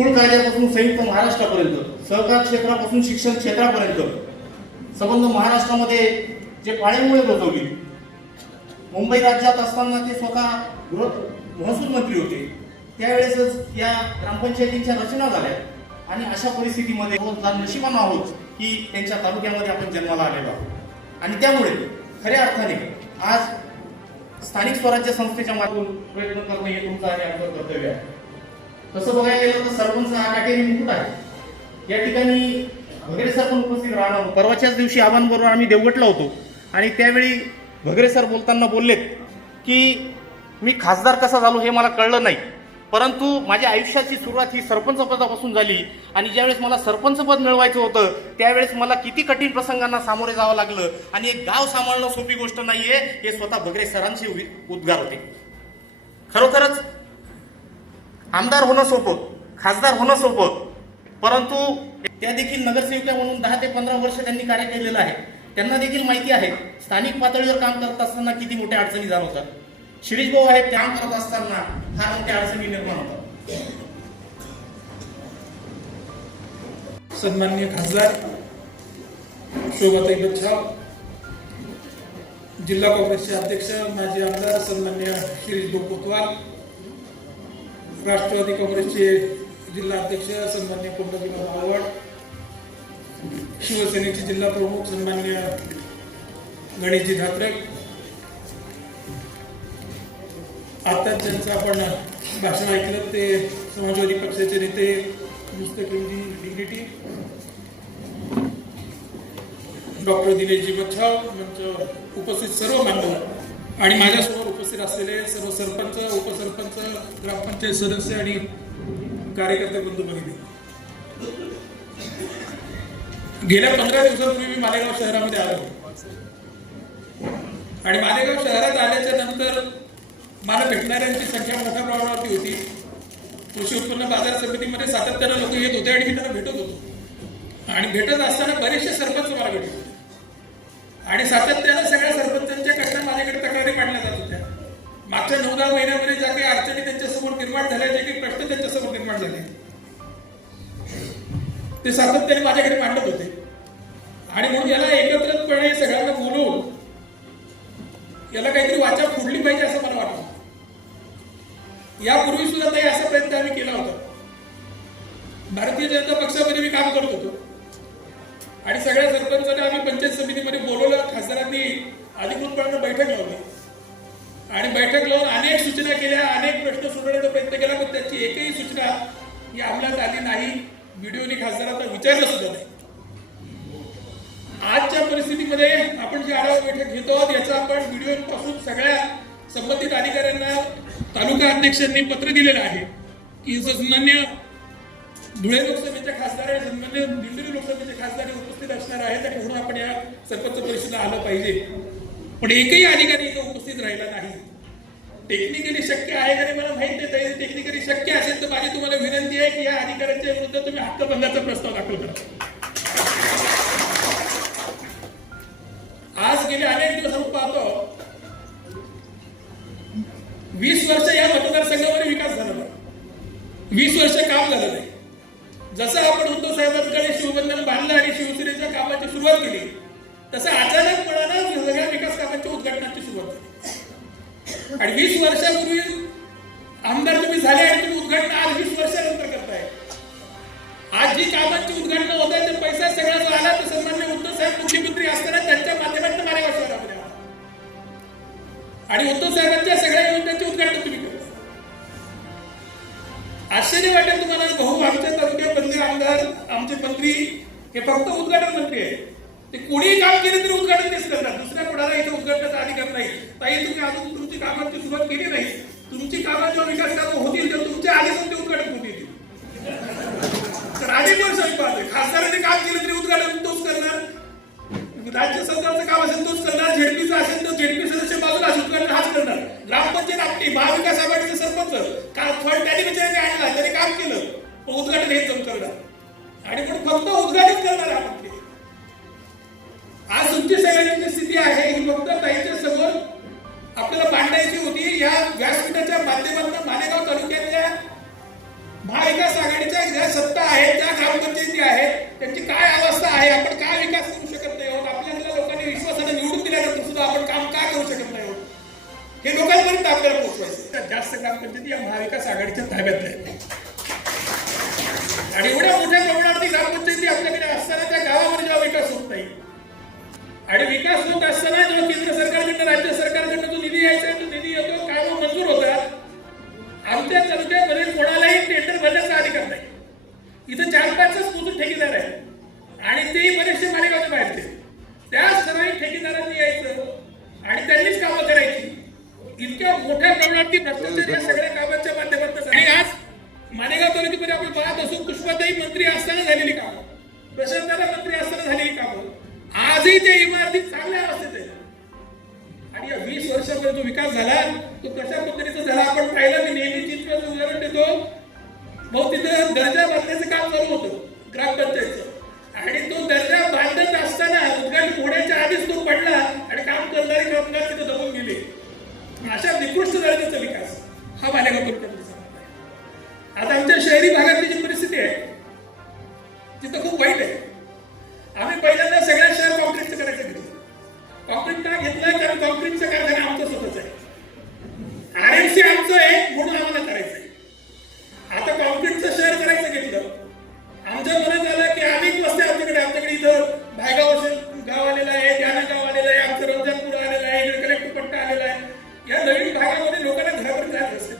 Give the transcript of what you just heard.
कुळ कायद्यापासून संयुक्त महाराष्ट्रापर्यंत सहकार क्षेत्रापासून शिक्षण क्षेत्रापर्यंत. संबंध महाराष्ट्रामध्ये जे पाळेमुळे रोजवली मुंबई राज्यात असताना ते स्वतः गृह महसूल मंत्री होते. त्यावेळेसच या ग्रामपंचायतींच्या रचना झाल्या. आणि अशा परिस्थितीमध्ये नशिबान आहोत की त्यांच्या तालुक्यामध्ये आपण जन्माला आलेलो आहोत. आणि त्यामुळे खऱ्या अर्थाने आज स्थानिक स्वराज्य संस्थेच्या मार्गातून प्रयत्न करणं हे तुमचं आणि आमचं कर्तव्य आहे. तसं बघायला गेलं तर सरपंच हा काटेरी मुकुट आहे या ठिकाणी भगरे सर पण उपस्थित राहणार. परवाच्याच दिवशी आबांबरोबर आम्ही देवगटला होतो. आणि त्यावेळी भगरे सर बोलताना बोललेत की मी खासदार कसा झालो हे मला कळलं नाही. परंतु माझ्या आयुष्याची सुरुवात ही सरपंच पदापासून झाली. आणि ज्यावेळेस मला सरपंच पद मिळवायचं होतं त्यावेळेस मला किती कठीण प्रसंगांना सामोरे जावं लागलं. आणि एक गाव सांभाळणं सोपी गोष्ट नाहीये हे स्वतः भगरे सरांचे उद्गार होते. खरोखरच आमदार होणं सोपं खासदार होणं सोपं. परंतु त्या देखील नगरसेविका म्हणून दहा ते पंधरा वर्ष त्यांनी कार्य केलेलं आहे. त्यांना देखील माहिती आहे स्थानिक पातळीवर काम करत असताना किती मोठ्या अडचणी जाणवतात. शिरीष भाऊ आहेत काम करत असताना फार मोठ्या अडचणी निर्माण होतात. सन्माननीय खासदार शोभाताई बच्छाव जिल्हा काँग्रेसचे अध्यक्ष माजी आमदार सन्मान्य शिरीष भाऊ कोतवाल राष्ट्रवादी काँग्रेसचे जिल्हा अध्यक्ष सन्मान्य कोंडगिरी मावड शिवसेनेचे जिल्हा प्रमुख सन्मान्य गणेशजी धात्रक आता ज्यांचं आपण भाषण ऐकलं ते समाजवादी पक्षाचे नेते मुस्तकिमजी डिग्निटी डॉक्टर दिनेशजी बच्छाव मंच उपस्थित सर्व मान्यवर. आणि माझ्यासमोर उपस्थित असलेले सर्व सरपंच उपसरपंच ग्रामपंचायत सदस्य आणि कार्यकर्ते बंधू भगिनी. गेल्या पंधरा दिवसांपूर्वी मी मालेगाव शहरामध्ये आलो आणि मालेगाव शहरात आल्याच्यानंतर मला भेटणाऱ्यांची संख्या मोठ्या प्रमाणावरती होती. कृषी उत्पन्न बाजार समितीमध्ये सातत्यानं लोक येत होते आणि मी त्यांना भेटत होतो. आणि भेटत असताना बरेचसे सरपंच मला भेटत होते आणि सातत्यानं सगळ्या सरपंचांच्या माझ्याकडे तक्रारी काढल्या जात होत्या. मागच्या नऊ दहा महिन्यामध्ये ज्या काही अडचणी त्यांच्यासमोर निर्माण झाल्या जे काही प्रश्न त्यांच्यासमोर निर्माण झाले ते सातत्याने माझ्याकडे मांडत होते. आणि म्हणून याला एकत्रितपणे सगळ्यांना बोलवून याला काहीतरी वाचा फुडली पाहिजे असं मला वाटतं यापूर्वी सुद्धा काही असा प्रयत्न आम्ही केला होता. भारतीय जनता पक्षामध्ये मी काम करत होतो. आणि सगळ्या सरपंचांना आम्ही पंचायत समितीमध्ये बोलवलं खासदारांनी अधिकृतपणे बैठक लावली. आणि बैठक लावून अनेक सूचना केल्या अनेक प्रश्न सोडवण्याचा प्रयत्न केला पण त्याची एकही सूचना ही अंमलात आली नाही. व्हिडिओने खासदारांना विचारलं सुद्धा नाही. आजच्या परिस्थितीमध्ये आपण जी आढावा बैठक घेतो आहोत याचा आपण व्हिडिओ पासून सगळ्या संबंधित अधिकाऱ्यांना तालुका अध्यक्षांनी पत्र दिलेलं आहे की सन्मान्य धुळे लोकसभेच्या खासदार आणि सन्मान्य दिंडोरी लोकसभेचे खासदार उपस्थित असणार आहेत आणि म्हणून आपण या सरपंच परिषदेला आलं पाहिजे. पण एकही अधिकारी इथं उपस्थित राहिला नाही. टेक्निकली शक्य आहे का नाही मला माहीत नाही. टेक्निकली शक्य असेल तर माझी तुम्हाला विनंती आहे की या अधिकाऱ्यांच्या विरुद्ध तुम्ही हक्कभंगाचा प्रस्ताव दाखल करा. आज गेले अनेक दिवस आपण पाहतो वीस वर्ष या मतदारसंघामध्ये विकास झाला नाही. वीस वर्ष काम झालं नाही. जसं आपण उद्धव साहेबांकडे शिवबंधन बांधलं आणि शिवसेनेच्या कामाची सुरुवात केली तसं अचानक सगळ्या उद्घाटनाची सुरुवात झाली आणि वीस वर्षापूर्वी आमदार तुम्ही झाले आणि तुम्ही उद्घाटन आज वीस वर्षानंतर करताय. आज जी कामांची उद्घाटन होत आहे ते पैसा सगळा जो आला तर सन्मान्य उद्धव साहेब मुख्यमंत्री असताना त्यांच्या माध्यमातून मालेगाव शहरामध्ये आणि उद्धव साहेबांच्या सगळ्या योजनांचे उद्घाटन तुम्ही करता वाटेल तुम्हाला भाऊ आमच्या तालुक्यामधले आमदार आमचे मंत्री हे फक्त उद्घाटन मंत्री आहे ते कोणीही काम केलं तरी उद्घाटन तेच करणार दुसऱ्या कोणाला इथे अधिकार नाही. ताई तुम्ही अजून तुमची कामाची सुरुवात केली नाही. तुमची कामं जेव्हा विकास कामं होतील तर तुमच्या आधी पण ते उद्घाटन होतील? तर आधी पण स्वयंपाक खासदाराने काम केलं तरी उद्घाटन तोच करणार. राज्य सरकारचं काम असेल तोच करणार झेडपीचं असेल तर झेडपी सदस्य बाजूला असेल उद्घाटन हाच करणार. ग्रामपंचायत आपली महाविकास आघाडीचे सरपंच. का फंड त्यांनी बिचाराने आणला त्याने काम केलं. पण उद्घाटन हे जम करणार. आणि पण फक्त उद्घाटन करणार आपण. माध्यमातून मालेगाव तालुक्यातल्या महाविकास आघाडीच्या ज्या सत्ता आहेत ज्या ग्रामपंचायती आहेत त्यांची काय अवस्था आहे आपण काय विकास करू शकत नाही आहोत? आपल्याला लोकांनी विश्वासाने निवडून दिल्यानंतर सुद्धा आपण काम का करू शकत नाही आहोत? हे लोकांपर्यंत आपल्याला पोहोचवायचं जास्त ग्रामपंचायती या महाविकास आघाडीच्या ताब्यात आहेत आणि एवढ्या मोठ्या प्रमाणावरती ग्रामपंचायती पाचच मोठे ठेकेदार आहेत आणि तेही बरेचसे मालेगावच्या बाहेरचे त्याच ठराविक ठेकेदारांनी यायचं आणि त्यांनीच कामं करायची. इतक्या मोठ्या प्रमाणावरती भ्रष्टाचार या सगळ्या कामाच्या माध्यमातून. आणि आज मालेगाव तालुक्यामध्ये आपण पाहत असू पुष्पाताई मंत्री असताना झालेली कामं प्रशांतदादा मंत्री असताना झालेली कामं आजही त्या इमारती चांगल्या अवस्थेत आहेत. आणि या वीस वर्षामध्ये जो विकास झाला तो कशा पद्धतीचा झाला. आपण पाहिलं मी नेहमी चित्र उदाहरण देतो. मग तिथं दर्जा बांधण्याचं काम चालू होतं ग्रामपंचायतचं. आणि तो दर्जा बांधत असताना उद्घाटन होण्याच्या आधीच तो पडला आणि काम करणारे कामगार तिथे दबून गेले. अशा निकृष्ट दर्जाचा विकास हा मालेगाव तालुक्यामध्ये आता आमच्या शहरी भागातली जी परिस्थिती आहे तिथं खूप वाईट आहे. आम्ही पहिल्यांदा सगळ्या शहर कॉन्क्रीटचं करायचं घेतलं. कॉन्क्रीट का घेतलं? कारण कॉन्क्रीटचं कारखाना आमचं स्वतःच आहे. आरएमसी सी आमचं आहे म्हणून आम्हाला करायचं आहे.